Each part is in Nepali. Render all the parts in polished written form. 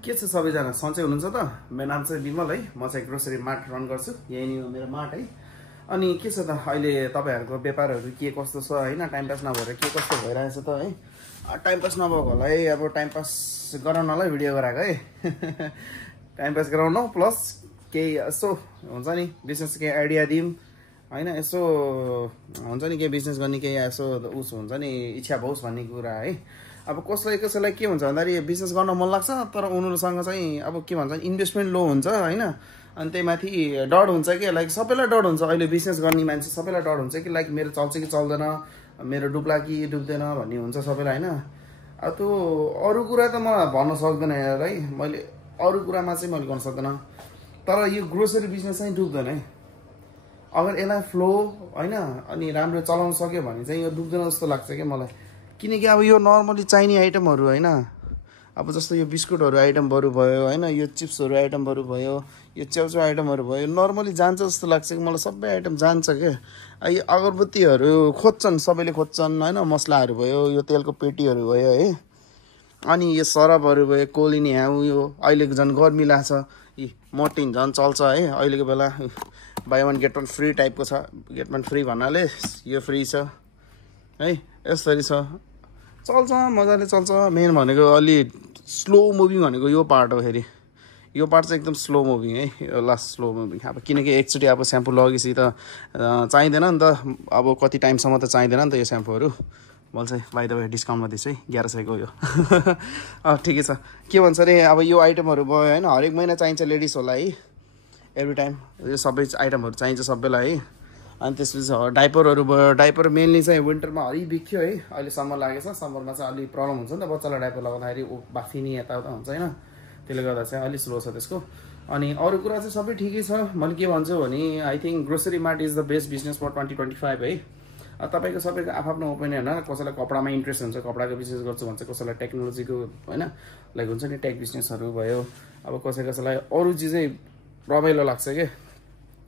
के छ सबैजना सन्चै हुनुहुन्छ त? मेरो नाम चाहिँ विमल है। म चाहिँ ग्रोसरी मार्ट रन गर्छु। यही नै हो मेरो मार्ट है। अनि के छ त अहिले तपाईहरुको व्यापारहरु के कस्तो छ हैन? टाइम पास नभएर के कस्तो भइरहेछ त है? टाइम पास नभएको होला है, अब टाइम पास गराउनलाई भिडियो गराएको है। टाइम पास गराउन प्लस केही यसो हुन्छ नि बिजनेस के आइडिया दिम हैन, यसो हुन्छ नि के बिजनेस गर्ने के यसो उस हुन्छ नि इच्छा भोस भन्ने कुरा है। अब कसैलाई के हुन्छ भन्दाखेरि बिजनेस गर्न मन लाग्छ तर उनीहरुसँग चाहिँ अब के भन्छ इन्भेस्टमेन्ट लो हुन्छ हैन। अनि त्यहीमाथि डर हुन्छ कि लाइक सबैलाई डर हुन्छ अहिले बिजनेस गर्ने मान्छे सबैलाई डर हुन्छ कि लाइक मेरो चल्छ कि चल्दैन, मेरो डुब्ला कि डुब्दैन भन्ने हुन्छ सबैलाई हैन। अब त्यो अरु कुरा त म भन्न सक्दैन यार है, मैले अरु कुरामा चाहिँ मैले गर्न सक्दैन तर यो ग्रोसरी बिजनेस चाहिँ डुब्दैन है। अगर यसलाई फ्लो हैन अनि राम्रो चलाउन सक्यो भने चाहिँ यो डुब्दैन जस्तो लाग्छ के मलाई। किनकि अब यो नर्मली चाहिने आइटमहरु हैन, अब जस्तो यो बिस्कुटहरु आइटमहरु भयो हैन, यो चिप्सहरु आइटमहरु भयो, यो च्याउचाउ आइटमहरु भयो, नर्मली जान्छ जस्तो लाग्छ कि मलाई। सबै आइटम जान्छ के। यो अगरबत्तीहरु खोज्छन्, सबैले खोज्छन् हैन, मसलाहरु भयो, यो तेलको पेटीहरु भयो है, अनि यो सरबहरु भयो, कोलिनी ह्याउ, यो अहिलेको जन गर्मी लाग्छ यी मोर्टिन झन चल्छ है अहिलेको बेला। Buy one get one free टाइपको छ, गेट वन फ्री भन्नाले यो फ्री छ है, यसरी छ, चल्छ मजाले चल्छ। मेन भनेको अलि स्लो मुभिङ भनेको यो पार्ट हो। फेरि यो पार्ट चाहिँ एकदम स्लो मुभिङ है, लास्ट स्लो मुभिङ। अब किनकि एकचोटि अब स्याम्पू लगेपछि त चाहिँदैन नि त, अब कति टाइमसम्म त चाहिँदैन नि त यो स्याम्पूहरू। मैले चाहिँ बाइ द वे डिस्काउन्टमा दिन्छु है, 1100 को यो। ठिकै छ। के भन्छ अरे अब यो आइटमहरू भयो होइन, हरेक महिना चाहिन्छ लेडिज होला है, एभ्री टाइम यो सबै आइटमहरू चाहिन्छ सबैलाई है। अनि त्यसपछि डाइपरहरू भयो, डाइपर मेनली चाहिँ विन्टरमा हरि बिक्यो है। अहिले समर लागेछ, समरमा चाहिँ अलिक प्रब्लम हुन्छ नि त बच्चालाई डाइपर लगाउँदाखेरि, बाफिनी यताउता हुन्छ होइन, त्यसले गर्दा चाहिँ अलिक स्लो छ त्यसको। अनि अरू कुरा चाहिँ सबै ठिकै छ। मैले के भन्छु भने I think grocery mart is the best business for 2025 है। तपाईँको सबैको आफ्नो ओपिनियन होइन, कसैलाई कपडामा इन्ट्रेस्ट हुन्छ कपडाको बिजनेस गर्छु भन्छ, कसैलाई टेक्नोलोजीको होइन लाइक हुन्छ नि टेक बिजनेसहरू भयो, अब कसैलाई अरू चिजै रमाइलो लाग्छ कि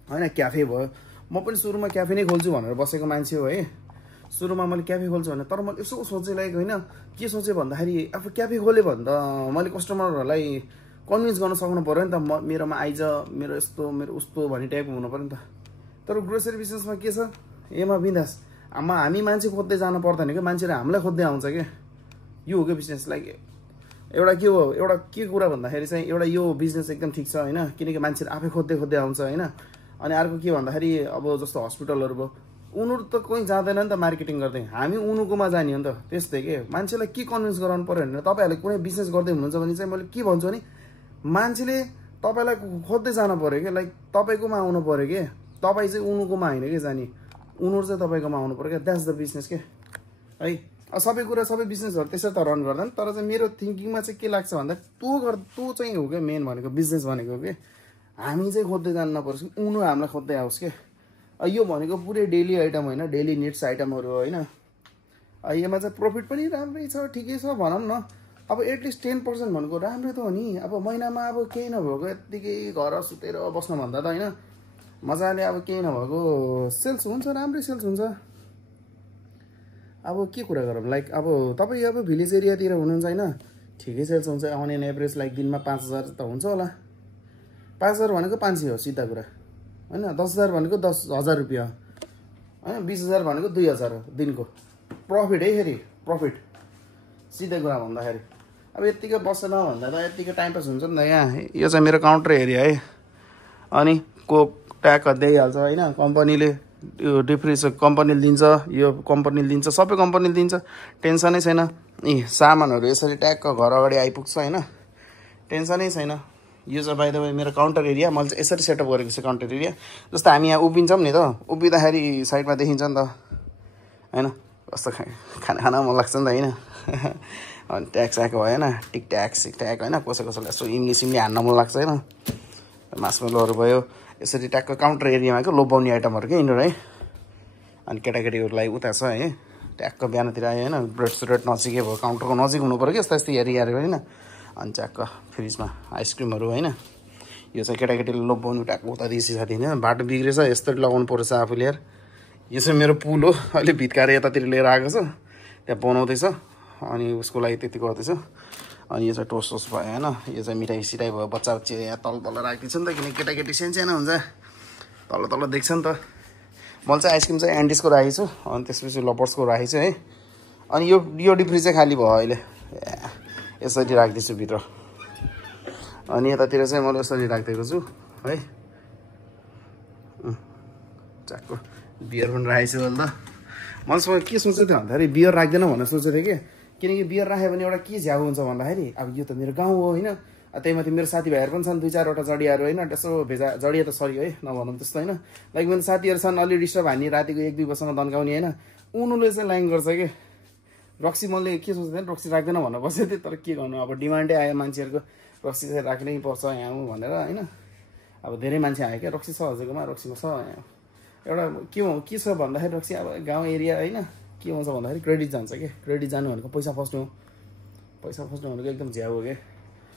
होइन। क्याफे भयो, म पनि सुरुमा क्याफे नै खोल्छु भनेर बसेको मान्छे हो है। सुरुमा मैले क्याफे खोल्छु भने, तर मैले यसो सोचेँ लाइक होइन के सोचेँ भन्दाखेरि अब क्याफे खोल्यो भने त मैले कस्टमरहरूलाई कन्भिन्स गर्न सक्नु पऱ्यो नि त, मेरोमा आइज, मेरो यस्तो मेरो उस्तो भन्ने टाइपको हुनु पऱ्यो नि त। तर ग्रोसरी बिजनेसमा के छ, एमा बिन्दास हामी मान्छे खोज्दै जानु पर्दैन क्या, मान्छेले हामीलाई खोज्दै आउँछ क्या। यो हो क्या बिजनेस। लाइक एउटा के हो, एउटा के कुरा भन्दाखेरि चाहिँ एउटा यो बिजनेस एकदम ठिक छ होइन, किनकि मान्छेले आफै खोज्दै आउँछ होइन। अनि अर्को के भन्दाखेरि अब जस्तो हस्पिटलहरू भयो, उनीहरू त कोही जाँदैन नि त मार्केटिङ गर्दै, हामी उनीकोमा जाने हो नि त। त्यस्तै के मान्छेलाई के कन्भिन्स गराउनु पर्यो भनेर तपाईँहरूले कुनै बिजनेस गर्दै हुनुहुन्छ भने चाहिँ मैले के भन्छु भने मान्छेले तपाईँलाई खोज्दै जानु पऱ्यो क्या, लाइक तपाईँकोमा आउनु पऱ्यो कि, तपाईँ चाहिँ उनीकोमा होइन कि जाने, उनीहरू चाहिँ तपाईँकोमा आउनु पऱ्यो क्या। द्याट्स द बिजनेस के है। सबै कुरा सबै बिजनेसहरू त्यसरी त रन गर्दैन, तर चाहिँ मेरो थिङ्किङमा चाहिँ के लाग्छ भन्दा त्यो चाहिँ हो क्या मेन भनेको बिजनेस भनेको के। हामी चाहिँ खोज्दै जानु नपरोस् कि उनीहरू हामीलाई खोज्दै आओस् के। यो भनेको पुरै डेली आइटम होइन, डेली निड्स आइटमहरू होइन। यसमा चाहिँ प्रफिट पनि राम्रै छ, ठिकै छ भनौँ न। अब एटलिस्ट 10% भनेको राम्रै त हो नि। अब महिनामा अब केही नभएको यत्तिकै घर सुतेर बस्नुभन्दा त होइन, मजाले अब केही नभएको सेल्स हुन्छ, राम्रै सेल्स हुन्छ। अब के कुरा गरौँ, लाइक अब तपाईँ अब भिलेज एरियातिर हुनुहुन्छ होइन, ठिकै सेल्स हुन्छ। अन एन एभरेज लाइक दिनमा 5000 त हुन्छ होला। 5000 भनेको 500 हो सिधा कुरा होइन। 10,000 भनेको 10,000 रुपियाँ होइन। 20,000 भनेको 2,000 हो दिनको प्रफिट है। फेरि प्रफिट सिधै कुरा भन्दाखेरि अब यत्तिकै बसेन भन्दा त यत्तिकै टाइम पास हुन्छ नि त। यहाँ यो चाहिँ मेरो काउन्टर एरिया है। अनि कोक ट्याग दिइहाल्छ होइन कम्पनीले, यो डिफ्रिज कम्पनीले दिन्छ, यो कम्पनीले दिन्छ, सबै कम्पनीले दिन्छ, टेन्सनै छैन। यी सामानहरू यसरी ट्यागको घर अगाडि आइपुग्छ होइन, टेन्सनै छैन। यो चाहिँ बाइ द वे मेरो काउन्टर एरिया, मैले चाहिँ यसरी सेटअप गरेको छु काउन्टर एरिया। जस्तो हामी यहाँ उभिन्छौँ नि त, उभिँदाखेरि साइडमा देखिन्छ नि त होइन, कस्तो खाना मन लाग्छ नि त होइन। अनि ट्याक्स आएको भएन, टिक ट्याग होइन, कसैलाई यसो इम्ली सिम्ली हान्न मन लाग्छ होइन, मासमेलोहरू भयो। यसरी ट्यागको काउन्टर एरियामा क्या लोभाउने आइटमहरू क्या यिनीहरू है। अनि केटाकेटीहरूलाई उता छ है, ट्यागको बिहानतिर आयो होइन, ब्रेड स्रेड नजिकै भयो, काउन्टरको नजिक हुनु पऱ्यो क्या यस्तो एरियाहरू होइन। अनि ट्यागको फ्रिजमा आइसक्रिमहरू होइन, यो चाहिँ केटाकेटीले लोभाउनु ट्यागको उता दिएपछि साथी होइन, बाटो बिग्रेछ यस्तरी लगाउनु पर्छ आफूले यार। यो चाहिँ मेरो पुल हो, अहिले भित्काएर यतातिर लिएर आएको छ, त्यहाँ बनाउँदैछ अनि उसको लागि त्यति गर्दैछ। अनि यो चाहिँ टोस्ट भयो होइन यो चाहिँ मिठाई सिटाई भयो बच्चा बच्ची यहाँ तल राखिदिन्छु नि त किनकि केटाकेटी सानो हुन्छ तल देख्छ नि त मैले चाहिँ आइसक्रिम चाहिँ एन्डिसको राखेको छु अनि त्यसपछि लपर्सको राखेको छु है अनि यो डिफ्री चाहिँ खाली भयो अहिले यसरी राखिदिन्छु भित्र अनि यतातिर चाहिँ मैले यसरी राखिदिएको छु है चाकको बियर पनि राखेको छु अहिले त मैले के सोचेको थिएँ भन्दाखेरि बियर राख्दैन भनेर सोचेको थिएँ कि किनकि बियर राख्यो भने एउटा के झ्याउ हुन्छ भन्दाखेरि अब यो त मेरो गाउँ हो होइन त्यही माथि मेरो साथीभाइहरू पनि छन् 2-4वटा जडियाहरू होइन त्यसो जडिया त सरी है नभनौँ त्यस्तो होइन लाइक मेरो साथीहरू छन् अलि डिस्टर्ब हान्ने रातिको 1-2 बजीसम्म दन्काउने होइन उनीहरूले चाहिँ लाइन गर्छ कि रक्सी मैले के सोच्दै थिएँ रक्सी राख्दैन भनेर बसेको थिएँ तर के गर्नु अब डिमान्डै आयो मान्छेहरूको रक्सी चाहिँ राख्नै पर्छ यहाँ भनेर होइन अब धेरै मान्छे आयो क्या रक्सी छ हजुरकोमा रक्सीमा छ एउटा के छ भन्दाखेरि रक्सी अब गाउँ एरिया होइन के हुन्छ भन्दाखेरि क्रेडिट जान्छ कि क्रेडिट जानु भनेको पैसा फस्नु भनेको एकदम झ्याउ हो क्या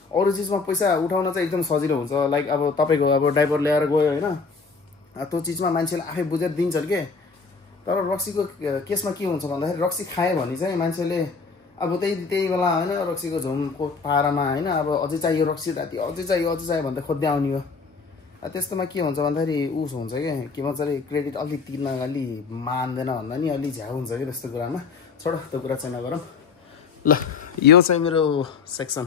अरू चिजमा पैसा उठाउन चाहिँ एकदम सजिलो हुन्छ लाइक अब तपाईँको अब ड्राइभर ल्याएर गयो होइन त्यो चिजमा मान्छेले आफै बुझेर दिन्छ के तर रक्सीको केसमा के हुन्छ भन्दाखेरि रक्सी खायो भने चाहिँ मान्छेले अब त्यही बेला होइन रक्सीको झुमको पारामा होइन अब अझै चाहियो रक्सी राति अझै चाहियो भन्दा खोज्दै आउने हो त्यस्तोमा के हुन्छ भन्दाखेरि उस हुन्छ के भन्छ अरे क्रेडिट अलि तिर्न अलि मान्दैन भन्दा नि अलि झ्याउ हुन्छ कि त्यस्तो कुरामा छोडो त्यो कुरा चाहिँ नगरौँ ल यो चाहिँ मेरो सेक्सन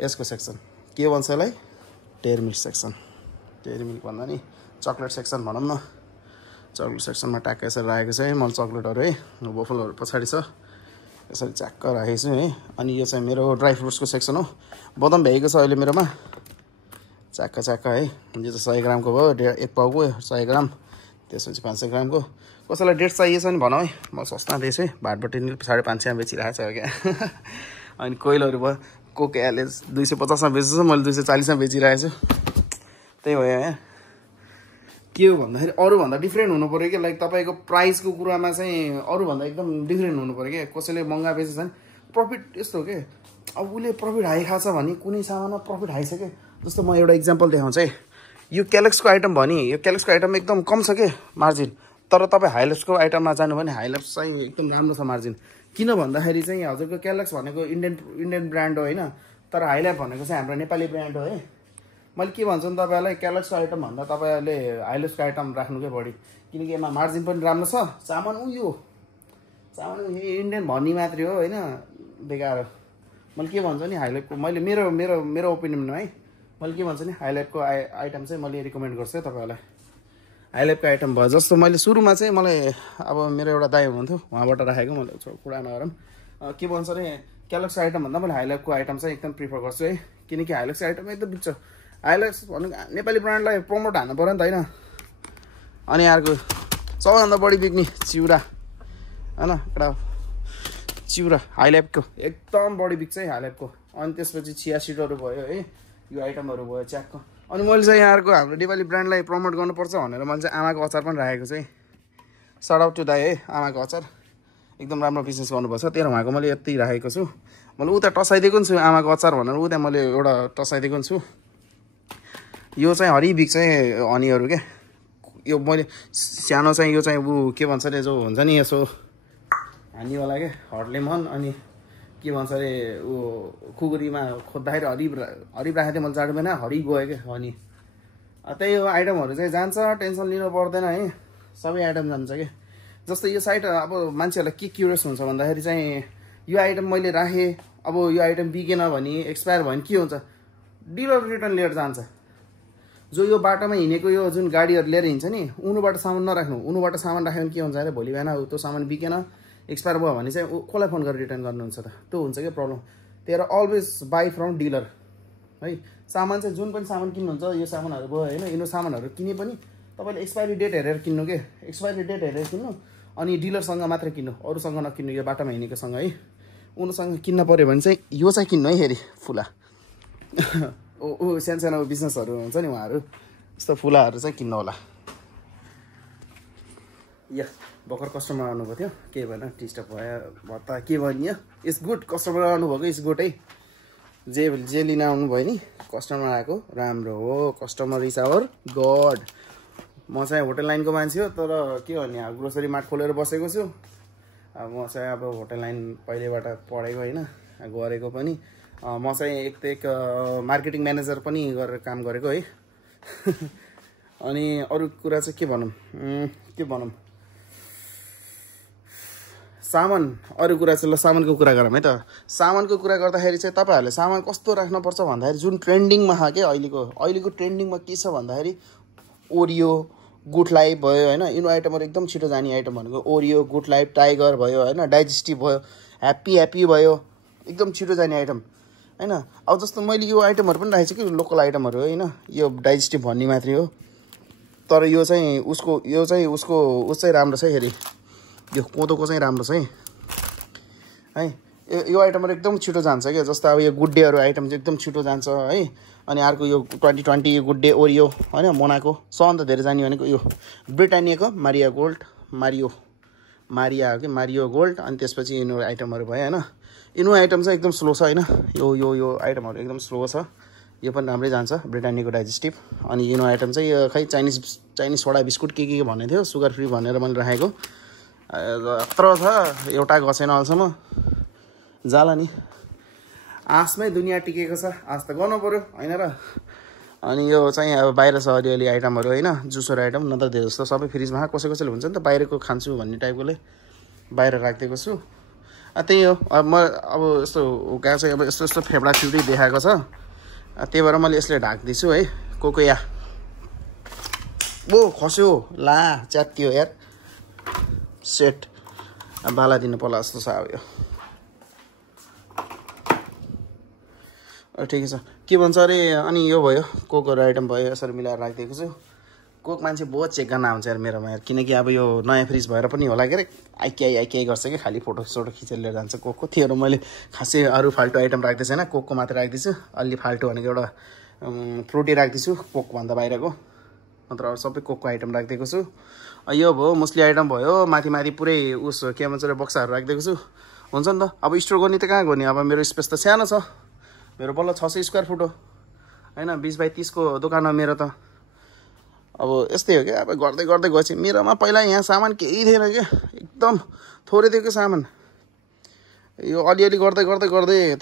यसको सेक्सन के भन्छ यसलाई dairy milk section dairy milk भन्दा नि चक्लेट सेक्सन भनौँ न चक्लेट सेक्सनमा ट्याक्क यसरी राखेको छ है मैले चक्लेटहरू है बोफलहरू पछाडि छ यसरी च्याक्क राखेको छु है अनि यो चाहिँ मेरो ड्राई फ्रुट्सको सेक्सन हो बदाम भ्याएको छ अहिले मेरोमा च्याक्क है यो चाहिँ 100 ग्रामको भयो 1 पाउको 100 ग्राम त्यसपछि 500 ग्रामको कसैलाई डेट चाहिएछ भने भनौँ है म सस्ता दिएछु है भाटबट्टी 550 बेचिरहेको छ क्या अनि कोइलहरू भयो कोक एले 250मा बेच्छु मैले 240मा बेचिरहेको छु त्यही भयो है के हो भन्दाखेरि अरूभन्दा डिफ्रेन्ट हुनु पऱ्यो कि लाइक तपाईँको प्राइसको कुरामा चाहिँ अरूभन्दा एकदम डिफ्रेन्ट हुनु पऱ्यो कि कसैले महँगा बेचेछ भने प्रफिट यस्तो हो कि अब उसले प्रफिट हाई खान्छ भने कुनै सामानमा प्रफिट हाई छ कि जस्तो म एउटा इक्जाम्पल देखाउँछु है यो क्यालेक्सको आइटम भयो नि यो क्यालेक्सको आइटम एकदम कम छ कि मार्जिन तर तपाईँ हाइलेप्सको आइटममा जानु भने हाइलेप्स चाहिँ एकदम राम्रो छ मार्जिन किन भन्दाखेरि चाहिँ हजुरको क्यालेक्स भनेको इन्डियन ब्रान्ड हो होइन तर हाइल्याप भनेको चाहिँ हाम्रो नेपाली ब्रान्ड हो है मैले के भन्छु नि तपाईँलाई क्यालेक्सको आइटम भन्दा तपाईँहरूले हाइलेप्सको आइटम राख्नु क्या बढी किनकि यसमा मार्जिन पनि राम्रो छ सामान इन्डियन भन्ने मात्रै हो होइन बेकार मैले के भन्छु नि हाइल्यापको मैले मेरो ओपिनियनमा है मैले के भन्छु नि हाइल्यापको आइटम चाहिँ मैले रिकमेन्ड गर्छु तपाईँहरूलाई हाइल्यापको आइटम भयो जस्तो मैले सुरुमा चाहिँ मलाई अब मेरो एउटा दाइ हुनुहुन्थ्यो उहाँबाट राखेको मैले कुरा नगरौँ के भन्छ अरे क्यालेक्सको आइटम भन्दा मैले हाइल्यापको आइटम चाहिँ एकदम प्रिफर गर्छु है किनकि हाइल्याक्सको आइटम एकदम बिच्छ हाइल्याक्स भनेको नेपाली ब्रान्डलाई प्रमोट हान्नु पऱ्यो नि त होइन अनि अर्को सबैभन्दा बढी बिक्ने चिउरा होइन एउटा चिउरा हाइल्यापको एकदम बढी बिक्छ है हाइल्यापको अनि त्यसपछि चिया सिडहरू भयो है यो आइटमहरू भयो च्याकको अनि मैले चाहिँ यहाँको हाम्रो नेपाली ब्रान्डलाई प्रमोट गर्नुपर्छ भनेर मैले चाहिँ आमाको अचार पनि राखेको छु है सर्ट आउट टु दाइ है आमाको अचार एकदम राम्रो बिजनेस गर्नुपर्छ त्यही उहाँको मैले यति राखेको छु मैले उता टसाइदिएको पनि छु आमाको अचार भनेर उता मैले एउटा टसाइदिएको पनि छु यो चाहिँ हरिबिक चाहिँ हनीहरू क्या यो मैले सानो चाहिँ यो चाहिँ ऊ के भन्छ अरे जो हुन्छ नि यसो हानीवाला क्या हट लेमन अनि के भन्छ अरे ऊ खुकुरीमा खोज्दाखेरि हरिब राखेको थिएँ मैले चाँडो महिना हरि गयो क्या हनी त्यही हो आइटमहरू चाहिँ जान्छ टेन्सन लिनु पर्दैन है सबै आइटम जान्छ कि जस्तो यो साइट अब मान्छेहरूलाई के क्युरियस हुन्छ भन्दाखेरि चाहिँ यो आइटम मैले राखेँ अब यो आइटम बिकेन भने एक्सपायर भयो भने के हुन्छ डिलर रिटर्न लिएर जान्छ जो यो बाटोमा हिँडेको यो जुन गाडीहरू लिएर हिँड्छ नि उनीबाट सामान नराख्नु उनीबाट सामान राख्यो भने के हुन्छ अरे भोलि बिहान त्यो सामान बिकेन एक्सपायर भयो भने चाहिँ कसलाई फोन गरेर रिटर्न गर्नुहुन्छ त त्यो हुन्छ क्या प्रब्लम त्यही भएर अलवेज बाई फ्रम डिलर है सामान चाहिँ जुन पनि सामान किन्नुहुन्छ यो सामानहरू भयो होइन यिनीहरू सामानहरू किने पनि तपाईँले एक्सपायरी डेट हेरेर किन्नु के एक्सपायरी डेट हेरेर किन्नु अनि डिलरसँग मात्रै किन्नु अरूसँग नकिन्नु यो बाटोमा हिँडेकोसँग है उनीसँग किन्न पऱ्यो भने चाहिँ यो चाहिँ किन्नु है फेरि फुला सानो बिजनेसहरू हुन्छ नि उहाँहरू यस्तो फुलाहरू चाहिँ किन्नु होला या भर्खर कस्टमर आउनुभएको थियो केही भएन डिस्टर्ब भयो भत्ता के भयो नि इट्स गुड कस्टमर आउनुभएको इट्स गुड है जे लिन आउनुभयो नि कस्टमर आएको राम्रो हो कस्टमर इज आवर गड म चाहिँ होटल लाइनको मान्छे हो तर के भन्ने ग्रोसरी मार्ट खोलेर बसेको छु अब म चाहिँ अब होटल लाइन पहिलेबाट पढेको होइन गरेको पनि म चाहिँ एक मार्केटिङ म्यानेजर पनि गरेर काम गरेको है अनि अरू कुरा चाहिँ के भनौँ सामान अरू कुरा चाहिँ ल सामानको कुरा गरौँ है त सामानको कुरा गर्दाखेरि चाहिँ तपाईहरुले सामान कस्तो राख्नुपर्छ भन्दाखेरि जुन ट्रेन्डिङमा छ के अहिलेको ट्रेन्डिङमा के छ भन्दाखेरि ओरियो गुड लाइफ भयो हैन यिनो आइटमहरु एकदम छिटो जाने आइटम भनेको ओरियो गुड लाइफ टाइगर भयो हैन डाइजेस्टिभ भयो ह्याप्पी भयो एकदम छिटो जाने आइटम हैन अब जस्तो मैले यो आइटमहरु पनि राखेको छु कि लोकल आइटमहरु हैन यो डाइजेस्टिभ भन्ने मात्रै हो तर यो चाहिँ उसको चाहिँ राम्रो छ हेरी यो कोदोको चाहिँ राम्रो छ है यो आइटमहरु एकदम छिटो जान्छ के जस्तो अब यो गुड डेहरु आइटम चाहिँ एकदम छिटो जान्छ है अनि अर्को यो 2020 गुड डे ओरियो हैन मोनाको सबभन्दा धेरै जाने भनेको यो ब्रिटानियाको मारिया गोल्ड अनि त्यसपछि यिनीहरु आइटमहरु भयो हैन यिनीहरु आइटम चाहिँ एकदम स्लो छ हैन यो आइटमहरु एकदम स्लो छ यो पनि राम्रै जान्छ ब्रिटानियाको डाइजेस्टिभ अनि यिनीहरु आइटम चाहिँ खै चाइनिज सोडा बिस्कुट के भन्ने थियो सुगर फ्री भनेर मैले राखेको यत्रो छ एउटा गसेन अहिलेसम्म जाला नि आसमै दुनिया टिकेको छ आज त गर्नु पर्यो हैन र अनि यो चाहिँ अब बाहिर छ अलिअलि आइटमहरु हैन जुसहरु आइटम नत्र धेरै जस्तो सबै फ्रिजमा कसैले हुन्छ नि त बाहिरको खान्छु भन्ने टाइपकोले बाहिर राखिदिएको छु त्यही हो अब अब यस्तो हुका चाहिँ अब यस्तो फेब्रा फिब्री देखाएको छ त्यही भएर मैले यसले ढाक्दिछु है कोकोया ओ खस्यो ला च्यात्तियो यार सेट बाला दिनु पर्ला जस्तो छ अब यो ठिकै छ के भन्छ अरे अनि यो भयो कोकहरु आइटम भयो यसरी मिलाएर राखिदिएको छु कोक मान्छे बहुत चेक गर्न आउँछ यार मेरोमा यार किनकि अब यो नयाँ फ्रिज भएर पनि होला के रे आइके गर्छ कि खाली फोटो खिचेर लिएर जान्छ कोकको थियो मैले खासै अरू फाल्टु आइटम राख्दै छैन कोकको मात्र राख्दिछु अलि फाल्टु भनेको एउटा फ्रुटी राख्दिछु कोक भन्दा बाहिरको नत्र अरू सबै कोकको आइटम राखिदिएको छु यो भयो मुस्ली आइटम भयो माथि पुरै उस के भन्छ रे बक्साहरू राखिदिएको छु हुन्छ नि त अब स्टोर गर्ने त कहाँ गर्ने अब मेरो स्पेस त सानो छ मेरो बल्ल 600 स्क्वायर फुट हो हैन 20 बाइ 30 को दोकान हो मेरो त अब यस्तै हो क्या अब गर्दै गएपछि मेरोमा पहिला यहाँ सामान केही थिएन के एकदम थोरै थियो के सामान यो अलिअलि गर्दै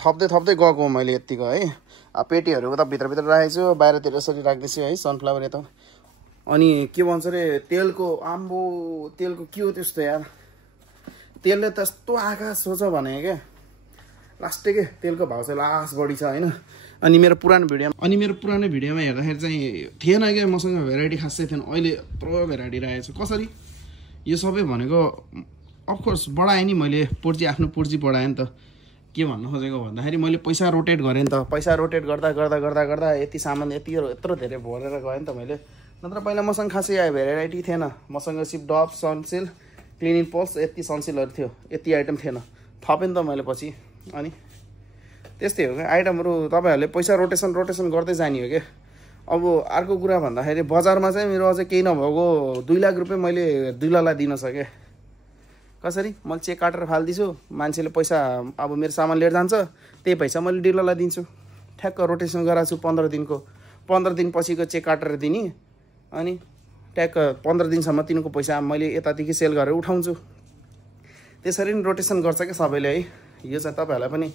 थप्दै गएको मैले यतिको है अब पेटीहरु त भित्र राखेको छु बाहिरतिर यसरी राख्दैछु है सनफ्लावर यता अनि के भन्छ रे तेलको के हो त्यस्तो यार तेलले त यस्तो आकाश सोच भने के लास्टै के तेलको भाउ चाहिँ लास्ट बढी छ हैन अनि मेरो पुरानो भिडियोमा हेर्दाखेरि चाहिँ थिएन क्या मसँग भेराइटी खासै थिएन अहिले प्रो भेराइटी राखेको छु कसरी यो सबै भनेको अफकोर्स बढाएँ नि मैले आफ्नो पुर्जी बढाएँ नि त के भन्न खोजेको भन्दाखेरि मैले पैसा रोटेट गरेँ नि त पैसा रोटेट गर्दा यति सामान यत्रो धेरै भरेर गएँ नि त मैले नत्र पहिला मसँग खासै भेराइटी थिएन मसँग सिर्फ डब सनसिल्क क्लिनिङ पल्स यति सनसिल्कहरु थियो यति आइटम थिएन थपेँ नि त मैले पछि अनि त्यस्तै हो क्या आइटमहरु तपाईहरुले पैसा रोटेसन गर्दै जाने हो के अब अर्को कुरा भन्दाखेरि बजारमा चाहिँ मेरो अझै केही नभएको 2 लाख रुपैयाँ मैले दुलालाई दिन सके कसरी मैले चेक काटेर फाल्दिछु मान्छेले पैसा अब मेरो सामान लिएर जान्छ त्यही पैसा मैले डिलरलाई दिन्छु ठ्याक्क रोटेसन गराछु 15 दिनको 15 दिन पछिको चेक काटेर दिने अनि ट्याक्क 15 दिनसम्म तिनको पैसा मैले यतादेखि सेल गरेर उठाउँछु त्यसरी नै रोटेसन गर्छ के सबैले है यो चाहिँ तपाईहरुलाई पनि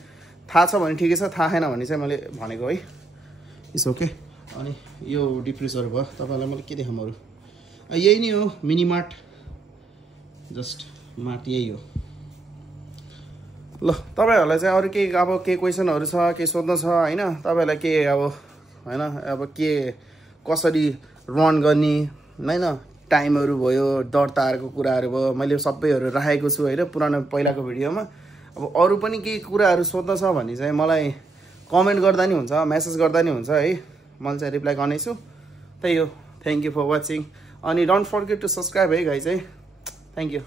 थाहा छ भने ठिकै छ थाहा छैन भने चाहिँ मैले भनेको है इट्स ओके अनि यो डिफ्युजर भयो तपाईहरुलाई मैले के देखाउँ अरु यही नै हो मिनी मार्ट जस्ट मार्ट यही हो ल तपाईहरुलाई चाहिँ अरु के अब के क्वेशनहरु छ के सोध्न छ हैन तपाईहरुलाई के अब हैन अब के कसरी रन गर्ने हैन टाइमहरु भयो दर्ताहरुको कुराहरु भयो मैले सबैहरु राखेको छु हैन पुरानो पहिलाको भिडियोमा अब अरु पनि के कुराहरु सोध्न छ भने चाहिँ मलाई कमेन्ट गर्दा नि हुन्छ मेसेज गर्दा नि हुन्छ है मैले चाहिँ रिप्लाई गर्ने छु त्यही हो थ्यांक यू फर वाचिङ अनि डोन्ट फर्गेट टु सब्स्क्राइब है गाइज है थ्यांक यू